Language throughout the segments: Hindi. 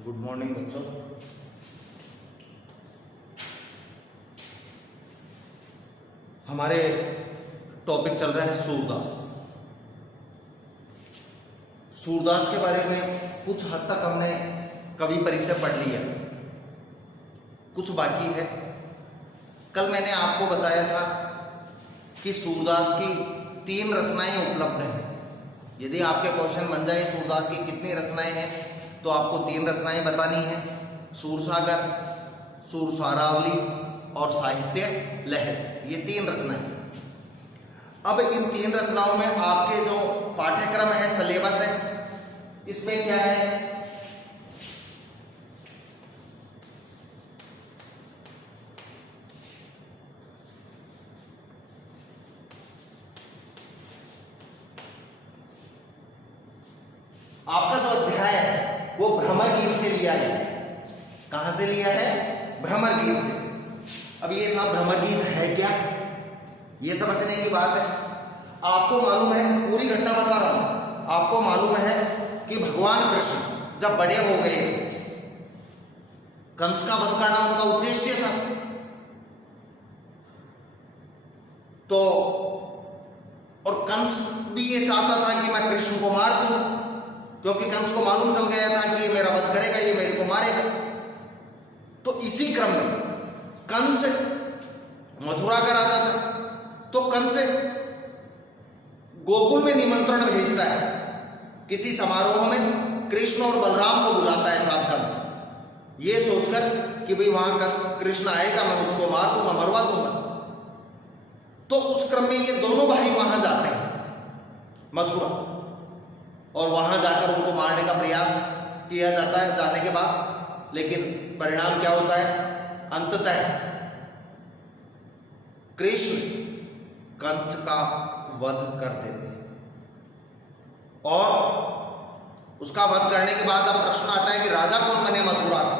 गुड मॉर्निंग बच्चों। हमारे टॉपिक चल रहा है सूरदास। सूरदास के बारे में कुछ हद तक हमने कवि परिचय पढ़ लिया, कुछ बाकी है। कल मैंने आपको बताया था कि सूरदास की 3 रचनाएं उपलब्ध हैं। यदि आपके क्वेश्चन बन जाए सूरदास की कितनी रचनाएं हैं, तो आपको 3 रचनाएं बतानी है: सूरसागर, सूरसारावली और साहित्य लहर। ये 3 रचनाएं। अब इन 3 रचनाओं में आपके जो पाठ्यक्रम है, सिलेबस है, इसमें क्या है? आपका जो अध्याय है वो भ्रमर गीत से लिया गया है। कहां से लिया है? भ्रमर गीत से। अब ये सब भ्रमर गीत है क्या, ये समझने की बात है। आपको मालूम है, पूरी घटना बता रहा हूं। आपको मालूम है कि भगवान कृष्ण जब बड़े हो गए, कंस का वध करना उनका उद्देश्य था, तो और कंस भी ये चाहता था कि मैं कृष्ण को मार दूं, क्योंकि कंस को मालूम चल गया था कि ये मेरा वध करेगा, ये मेरे को मारेगा। तो इसी क्रम में कंस मथुरा का राजा था, तो कंस गोकुल में निमंत्रण भेजता है। किसी समारोह में कृष्ण और बलराम को बुलाता है साथ कंस, ये सोचकर कि भाई वहां कृष्ण आएगा, मैं उसको मार दूंगा, मरवा दूंगा। तो उस क्रम में ये दोनों भाई वहां जाते हैं मथुरा, और वहां जाकर उनको मारने का प्रयास किया जाता है जाने के बाद। लेकिन परिणाम क्या होता है? अंततः कृष्ण कंस का वध कर देते हैं। और उसका वध करने के बाद अब प्रश्न आता है कि राजा कौन बने मथुरा का?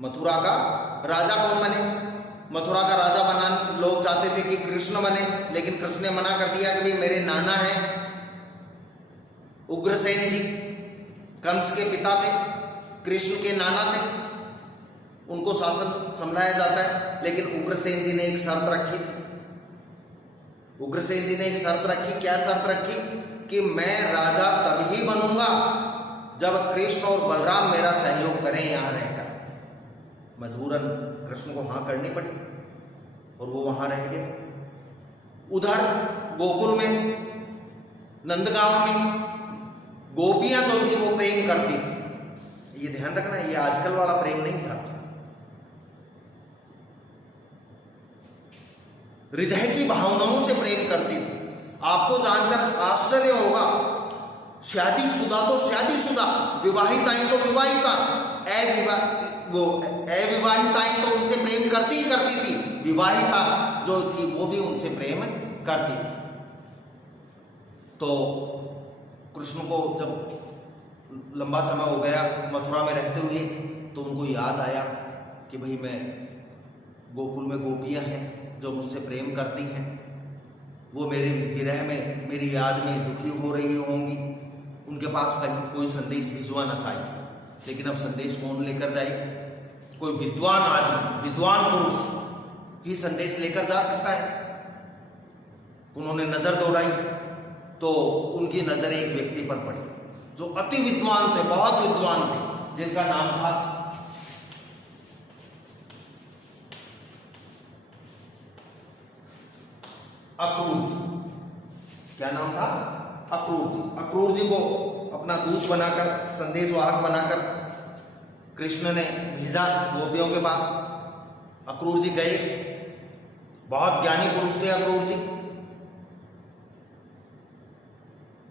मथुरा का राजा कौन बने? मथुरा का राजा बना लोग चाहते थे कि कृष्ण बने, लेकिन कृष्ण ने मना कर दिया कि भाई मेरे नाना है उग्रसेन जी, कंस के पिता थे, कृष्ण के नाना थे, उनको शासन संभाला जाता है। लेकिन उग्रसेन जी ने एक शर्त रखी थी। उग्रसेन जी ने एक शर्त रखी। क्या शर्त रखी? कि मैं राजा तभी बनूंगा जब कृष्ण और बलराम मेरा सहयोग करें यहां रहकर। मजबूरन कृष्ण को हां करनी पड़ी और वो वहां रह गए। उधर गोकुल में, नंदगांव में गोपियां जो थी वो प्रेम करती थी। ये ध्यान रखना, ये आजकल वाला प्रेम नहीं था। हृदय की भावनाओं से प्रेम करती थी। आपको जानकर आश्चर्य होगा, शादीशुदा तो शादीशुदा, विवाहिताएं तो विवाहिता, अविवाहिताएं तो उनसे प्रेम करती ही करती थी, विवाहिता जो थी वो भी उनसे प्रेम करती थी। तो कृष्ण को जब लंबा समय हो गया मथुरा में रहते हुए, तो उनको याद आया कि भाई मैं गोकुल में गोपियां हैं जो मुझसे प्रेम करती हैं, वो मेरे विरह में, मेरी याद में दुखी हो रही होंगी, उनके पास कहीं कोई संदेश भिजवाना चाहिए। लेकिन अब संदेश कौन लेकर जाए? कोई विद्वान आदमी, विद्वान पुरुष ही संदेश लेकर जा सकता है। उन्होंने नजर दौड़ाई तो उनकी नजर एक व्यक्ति पर पड़ी जो अति विद्वान थे, बहुत विद्वान थे, जिनका नाम था अक्रूर। क्या नाम था? अक्रूर। अक्रूर जी को अपना दूत बनाकर, संदेशवाहक बनाकर कृष्ण ने भेजा गोपियों के पास। अक्रूर जी गए। बहुत ज्ञानी पुरुष थे अक्रूर जी,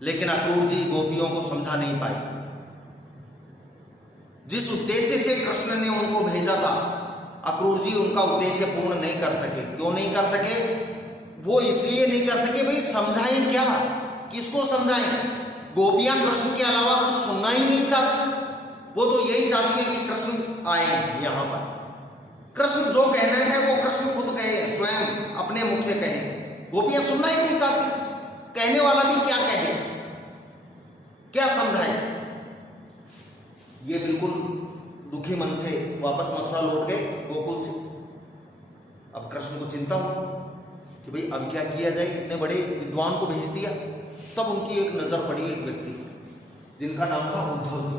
लेकिन अक्रूर जी गोपियों को समझा नहीं पाए। जिस उद्देश्य से कृष्ण ने उनको भेजा था, अक्रूर जी उनका उद्देश्य पूर्ण नहीं कर सके। क्यों नहीं कर सके? वो इसलिए नहीं कर सके, भाई समझाएं क्या, किसको समझाएं? गोपियां कृष्ण के अलावा कुछ सुनना ही नहीं चाहती। वो तो यही चाहती है कि कृष्ण आए यहां पर। कृष्ण जो कहना है वो कृष्ण खुद कहे, स्वयं अपने मुख से कहे। गोपियां सुनना ही नहीं चाहती। कहने वाला भी क्या कहे, क्या समझाए? ये बिल्कुल दुखी मन से वापस मथुरा लौट गए गोकुल से। अब कृष्ण को चिंता हुई कि भाई अब क्या किया जाए, इतने बड़े विद्वान को भेज दिया। तब उनकी एक नजर पड़ी एक व्यक्ति पर जिनका नाम था उद्धव जी।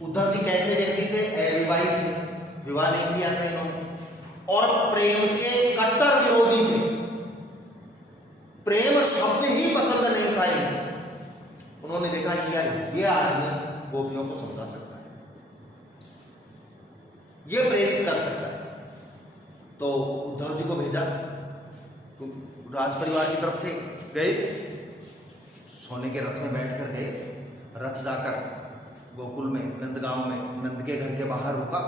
उद्धव जी कैसे व्यक्ति थे? अविवाहित थे, विवाह नहीं किया था इन्होंने, और प्रेम के कट्टर विरोधी थे। प्रेम शब्द ही पसंद नहीं था इन्हें। उन्होंने देखा कि यार ये आदमी गोपियों को समझा सकता है, ये प्रेरित कर सकता है। तो उद्धव जी को भेजा, राज परिवार की तरफ से गए थे, सोने के रथ में बैठ कर गए। रथ जाकर गोकुल में, नंदगांव में, नंद के घर के बाहर रुका।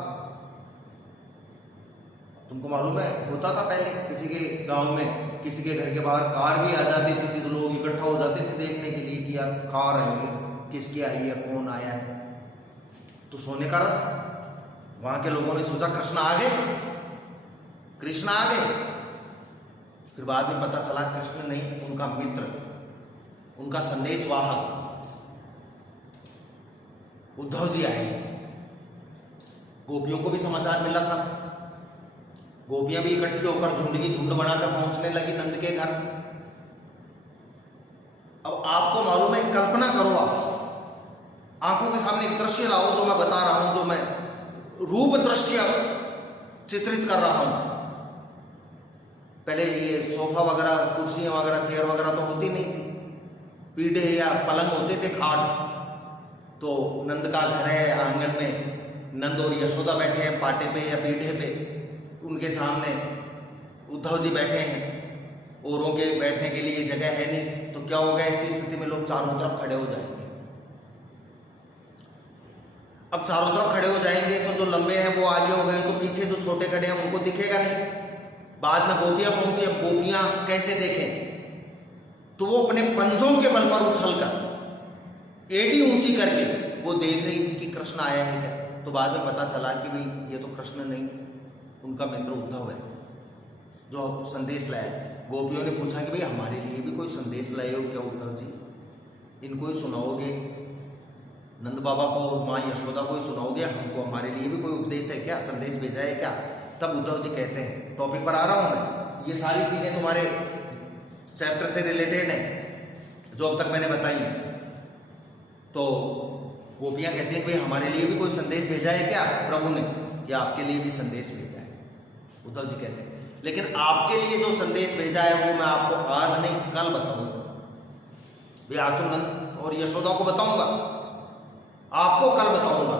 तुमको मालूम है होता था पहले किसी के गांव में, किसी के घर के बाहर कार भी आ जाती थी तो लोग इकट्ठा हो जाते थे देखने के लिए कि यार कार आई है, किसकी आई है, कौन आया है। तो सोने का रथ, वहां के लोगों ने सोचा कृष्ण आ गए, कृष्ण आ गए। फिर बाद में पता चला कृष्ण नहीं, उनका मित्र, उनका संदेशवाहक उद्धव जी आए। गोपियों को भी समाचार मिला साथ, गोपियां भी इकट्ठी होकर झुंड की झुंड बनाकर पहुंचने लगी नंद के घर। अब आपको मालूम है, कल्पना करो, आप आंखों के सामने एक दृश्य लाओ जो मैं बता रहा हूं, जो मैं रूप दृश्य चित्रित कर रहा हूं। पहले ये सोफा वगैरह, कुर्सियां वगैरह, चेयर वगैरह तो होती नहीं थी, पीढ़े या पलंग होते थे, खाट। तो नंद का घर है, आंगन में नंद और यशोदा बैठे हैं पाटे पे या पीढ़े पे, उनके सामने उद्धव जी बैठे हैं, औरों के बैठने के लिए जगह है नहीं। तो क्या होगा ऐसी स्थिति में? लोग चारों तरफ खड़े हो जाएंगे। अब चारों तरफ खड़े हो जाएंगे तो जो लंबे हैं वो आगे हो गए, तो पीछे जो छोटे खड़े हैं उनको दिखेगा नहीं। बाद में गोपियां पहुंची, अब गोपियां कैसे देखें? तो वो अपने पंजों के बल पर उछलकर, एड़ी ऊंची करके वो देख रही थी कि कृष्ण आया है क्या। तो बाद में पता चला कि भाई ये तो कृष्ण नहीं, उनका मित्र उद्धव है जो संदेश लाया। गोपियों ने पूछा कि भाई हमारे लिए भी कोई संदेश लाए हो क्या उद्धव जी? इनको ही सुनाओगे, नंद बाबा को और माँ यशोदा को ही सुनाओगे, हमको हमारे लिए भी कोई उपदेश है क्या, संदेश भेजा है क्या? तब उद्धव जी कहते हैं, टॉपिक पर आ रहा हूं मैं, ये सारी चीजें तुम्हारे चैप्टर से रिलेटेड है जो अब तक मैंने बताई है। तो गोपियां कहती हैं कि भाई हमारे लिए भी कोई संदेश भेजा है क्या प्रभु ने, या आपके लिए भी संदेश भेजा है? उद्धव जी कहते हैं लेकिन आपके लिए जो संदेश भेजा है वो मैं आपको आज नहीं कल बताऊंगा। भाई आज तो नंद और यशोदा को बताऊंगा, आपको कल बताऊंगा।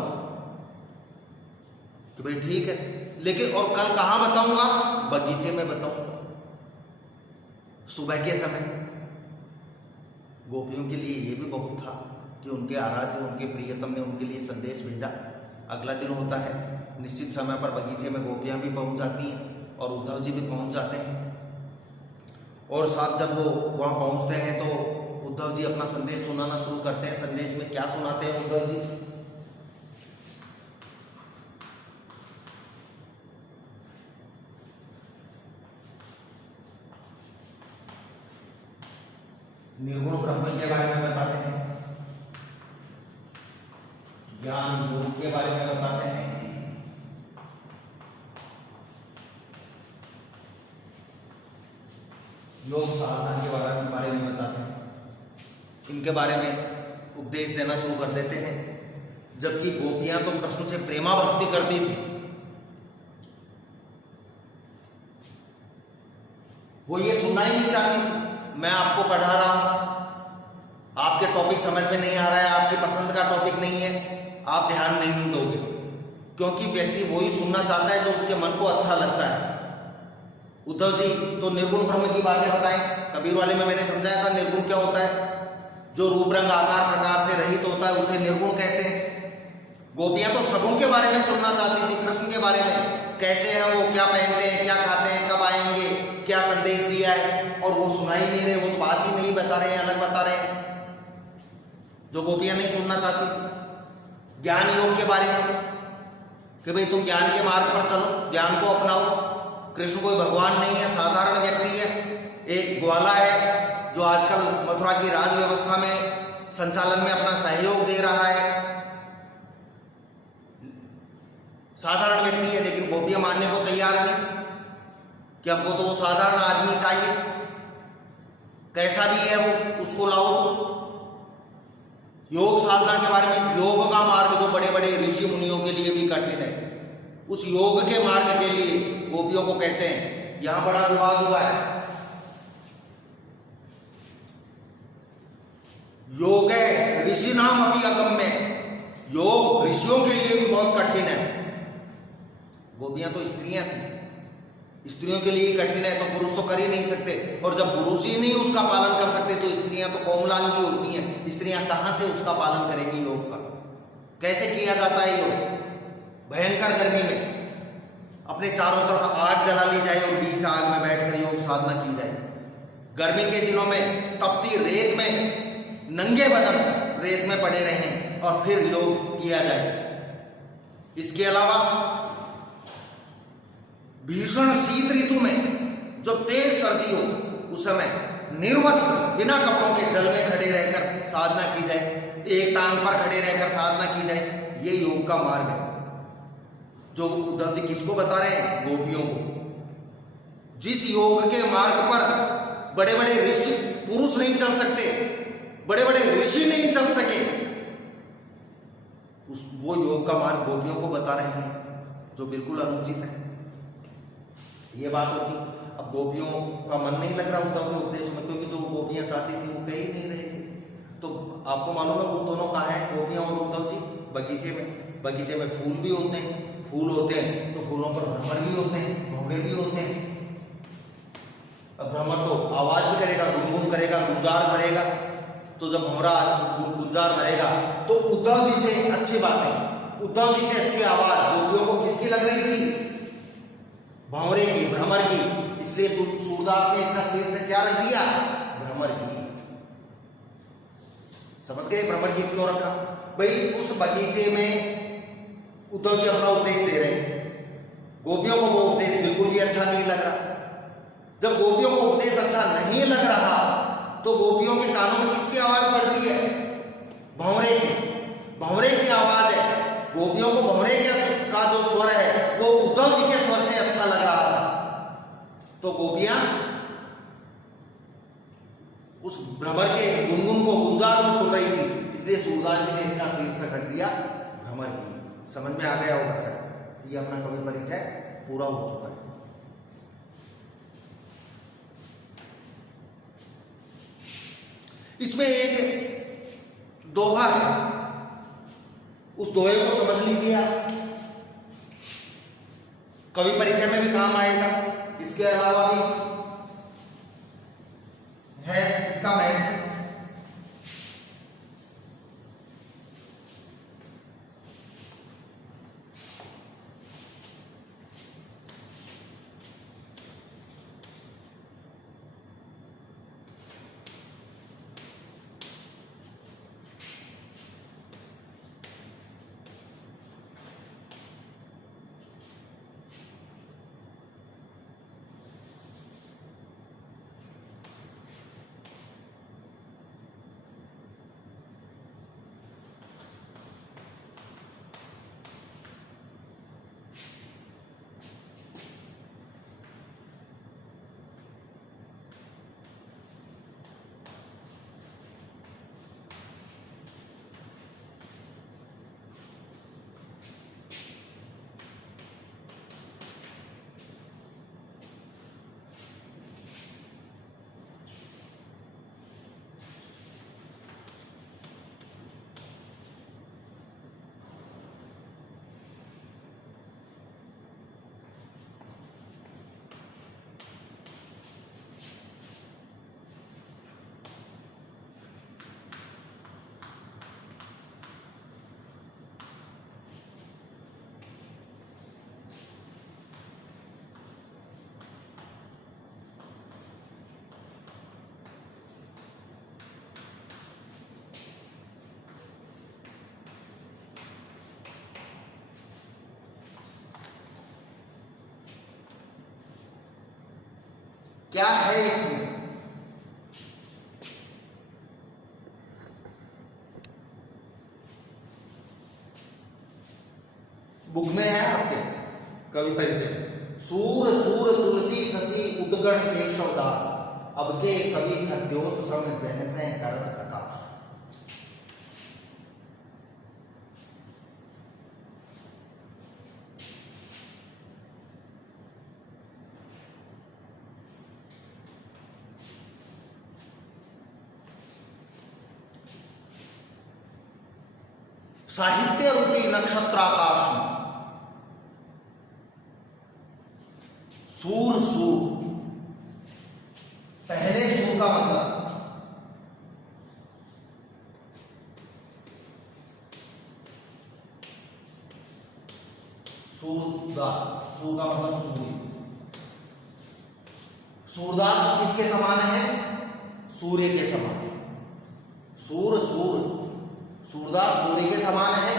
तो भाई ठीक है, लेकिन और कल कहां बताऊंगा? बगीचे में बताऊंगा, सुबह के समय। गोपियों के लिए ये भी बहुत था कि उनके आराध्य, उनके प्रियतम ने उनके लिए संदेश भेजा। अगला दिन होता है, निश्चित समय पर बगीचे में गोपियां भी पहुंच जाती हैं और उद्धव जी भी पहुंच जाते हैं। और साथ जब वो वहां पहुंचते हैं तो उद्धव जी अपना संदेश सुनाना शुरू करते हैं। संदेश में क्या सुनाते हैं उद्धव जी? निर्गुण ब्रह्म के बारे में बताते हैं, ज्ञान योग के बारे में बताते हैं, योग साधना के बारे में बताते हैं। इनके बारे में उपदेश देना शुरू कर देते हैं। जबकि गोपियां तो कृष्ण से प्रेमा भक्ति करती थी, वो ये सुनना ही नहीं चाहती थी। मैं आपको पढ़ा रहा हूं, आपके टॉपिक समझ में नहीं आ रहा है, आपकी पसंद का टॉपिक नहीं है, आप ध्यान नहीं दोगे, क्योंकि व्यक्ति वही सुनना चाहता है जो उसके मन को अच्छा लगता है। उद्धव जी तो निर्गुण ब्रह्म की बातें बताएं। कबीर वाले में मैंने समझाया था निर्गुण क्या होता है, जो रूप रंग आकार प्रकार से रहित होता है उसे निर्गुण कहते हैं। गोपियां तो सगुण के बारे में सुनना चाहती थी, कृष्ण के बारे में, कैसे हैं वो, क्या पहनते हैं, क्या खाते हैं, कब आएंगे, क्या संदेश दिया है, और वो सुना ही नहीं रहे, वो तो बात ही नहीं बता रहे हैं, अलग बता रहे हैं जो गोपियां नहीं सुनना चाहती। ज्ञान योग के बारे में कि भाई तुम ज्ञान के मार्ग पर चलो, ज्ञान को अपनाओ। कृष्ण कोई भगवान नहीं है, साधारण व्यक्ति है, एक ग्वाला है जो आजकल मथुरा की राज व्यवस्था में संचालन में अपना सहयोग दे रहा है, साधारण व्यक्ति है लेकिन गोपियां मानने को तैयार नहीं कि हमको तो वो साधारण आदमी चाहिए, कैसा भी है वो उसको लाओ। तो योग साधना के बारे में, योग का मार्ग जो बड़े बड़े ऋषि मुनियों के लिए भी कठिन है, उस योग के मार्ग के लिए गोपियों को कहते हैं। यहां बड़ा विवाद हुआ है। योग ऋषि नाम अभी अगम्य, योग ऋषियों के लिए भी बहुत कठिन है। गोपियां तो स्त्रियां थी, स्त्रियों के लिए कठिन है तो पुरुष तो कर ही नहीं सकते, और जब पुरुष ही नहीं उसका पालन कर सकते तो स्त्रियां तो कोमलांगी होती हैं, स्त्रियां कहां से उसका पालन करेंगी योग का? कैसे किया जाता है योग? भयंकर गर्मी में अपने चारों तरफ आग जला ली जाए और बीच आग में बैठकर योग साधना की जाए। गर्मी के दिनों में तपती रेत में नंगे बदन रेत में पड़े रहें और फिर योग किया जाए। इसके अलावा भीषण शीत ऋतु में जो तेज सर्दी हो उस समय निर्वस्त्र बिना कपड़ों के जल में खड़े रहकर साधना की जाए, एक टांग पर खड़े रहकर साधना की जाए। ये योग का मार्ग है जो उद्धव जी किसको बता रहे हैं? गोपियों को। जिस योग के मार्ग पर बड़े बड़े ऋषि पुरुष नहीं चल सकते, बड़े बड़े ऋषि नहीं चल सके, वो योग का मार्ग गोपियों को बता रहे हैं, जो बिल्कुल अनुचित है। ये बात होगी। अब गोपियों का मन नहीं लग रहा उद्धव के उपदेश में, क्योंकि जो गोपियां चाहती थी वो कह ही नहीं रही थी। तो आपको मालूम है वो दोनों कहाँ हैं, गोपियां और उद्धव जी? बगीचे में। बगीचे में फूल भी होते हैं, फूल होते हैं तो फूलों पर भ्रमर भी होते हैं, भंवरे भी होते हैं। अब भ्रमर तो आवाज भी करेगा, गुनगुन करेगा, गुंजार भरेगा। तो जब भंवरा गुंजार भरेगा तो उद्धव जी से अच्छी बातें, उद्धव जी से अच्छी आवाज गोपियों को किसकी लग रही थी? भंवरे की, भ्रमर की। इसलिए सूरदास ने इसका शीर्षक क्या रख दिया? भ्रमर गीत। समझ गए भ्रमर गीत क्यों रखा? भाई उस बगीचे में उद्धव जी अपना उपदेश दे रहे हैं, गोपियों को वो उपदेश बिल्कुल भी अच्छा नहीं लग रहा। जब गोपियों को उपदेश अच्छा नहीं लग रहा तो गोपियों के कानों में किसकी आवाज पड़ती है? भंवरे की। भंवरे की आवाज है। गोपियों को भंवरे का जो स्वर है वो उद्धव जी के स्वर से अच्छा लग रहा था, तो गोपियां उस भ्रमर के गुनगुन को, गुंजार को सुन रही थी। इसलिए सूरदास जी ने इसका शीर्षक रख दिया भ्रमर गीत। समझ में आ गया होगा सर? ये अपना कवि परिचय पूरा हो चुका है। इसमें एक दोहा है, उस दोहे को समझ लीजिए आप, कवि परिचय में भी काम आएगा। इसके अलावा भी है इसका महत्व। क्या है इसमें? बुक में है आपके कवि परिचय। सूर सूर तुलसी शशि उद्गण केशवदास, अब के कवि खद्योत सम जहत हैं करत प्रकाश। साहित्य रूपी नक्षत्राकाश में सूर सूर, पहले सूर का मतलब सूरदास, सूर का मतलब सूर्य। सूरदास तो किसके समान है? सूर्य के समान। सूर सूर, सूरदास सूर्य के समान है।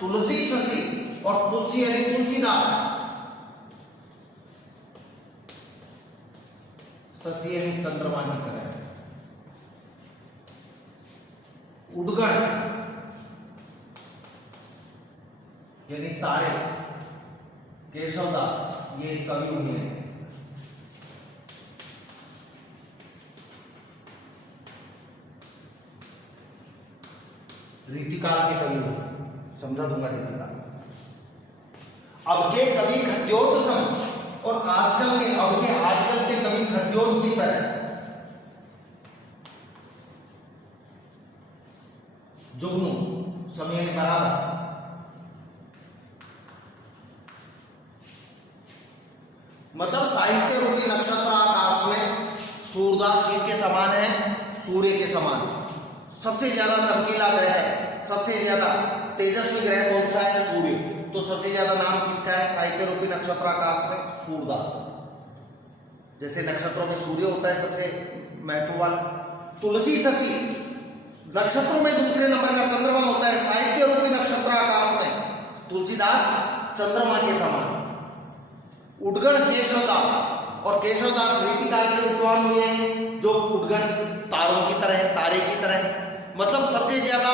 तुलसी शशि, और तुलसी यानी तुलसीदास, शशि यानी चंद्रमा की तरह। उद्गण यानी तारे, केशवदास ये कवि हुए हैं। रीतिकाल के कवि हुए, समझा दूंगा रीतिकाल। अब के कवि खद्योत सम, और आजकल के आजकल के कवि खद्योत की तरह। जुगनू समय बराबर। मतलब साहित्य रूपी नक्षत्र आकाश में सूरदास किसके समान है? सूर्य के समान। सबसे ज्यादा चमकीला ग्रह, सबसे ज्यादा तेजस्वी ग्रह कौन सा है? सूर्य। तो सबसे ज्यादा नाम किसका है साहित्य रूपी नक्षत्र आकाश में? सूरदास। जैसे नक्षत्रों में सूर्य होता है सबसे महत्व वाला। तुलसी शशि, नक्षत्रों में दूसरे नंबर का चंद्रमा होता है। साहित्य रूपी नक्षत्र आकाश में तुलसीदास चंद्रमा के समान। उद्गण केशवदास, और केशवदास रीतिकाल के विद्वान हुए हैं जो उद्गण तारों की तरह है, तारे की तरह है। मतलब सबसे ज्यादा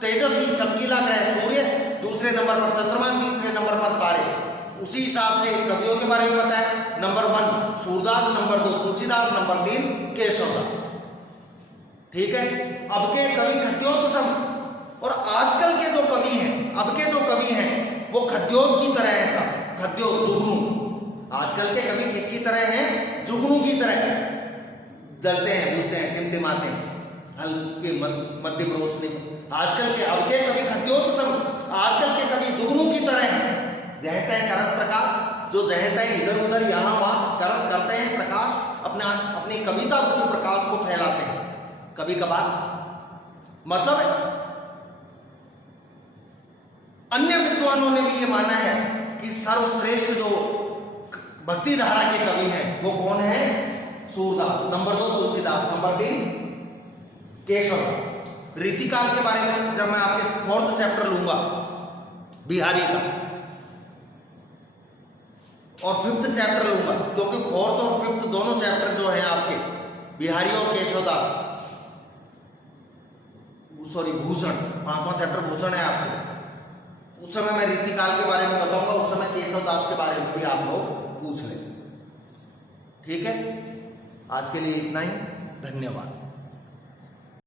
तेजस्वी चमकीला ग्रह सूर्य, दूसरे नंबर पर चंद्रमा, तीसरे नंबर पर तारे। उसी हिसाब से कवियों के बारे में बताया। Number 1 Surdas, number 2 Tulsidas, number 3 Keshavdas. ठीक है। अब के कवि खद्योत सम, और आजकल के जो कवि हैं, अब के जो कवि हैं वो खद्योत की तरह है। सब खद्योत, जुगनू। आजकल के कवि किसकी तरह हैं? जुगनू की तरह जलते हैं, बुझते हैं, टिमटिमाते हैं हल्के मध्यम रोशनी में। आजकल के अब के कवि खद्योत सम, आजकल के कवि जुगनू की तरह हैं। जहते हैं करत प्रकाश, जो जहते हैं इधर उधर यहां वहां करत करते हैं प्रकाश, अपनी कविता रूपी प्रकाश को फैलाते हैं कभी कभार। मतलब अन्य विद्वानों ने भी ये माना है कि सर्वश्रेष्ठ जो भक्ति धारा के कवि हैं वो कौन है? सूरदास। Number 2 Tulsidas, number 3 Keshavdas. रीतिकाल के बारे में जब मैं आपके 4th चैप्टर लूंगा बिहारी का, और 5th चैप्टर लूंगा, क्योंकि 4th और 5th दोनों चैप्टर जो हैं आपके बिहारी और केशवदास, सॉरी भूषण, 5वां चैप्टर भूषण है आपको। उस समय मैं रीतिकाल के बारे में बताऊंगा, उस समय केशवदास के बारे में भी आप लोग पूछ लें। ठीक है, आज के लिए इतना ही। धन्यवाद।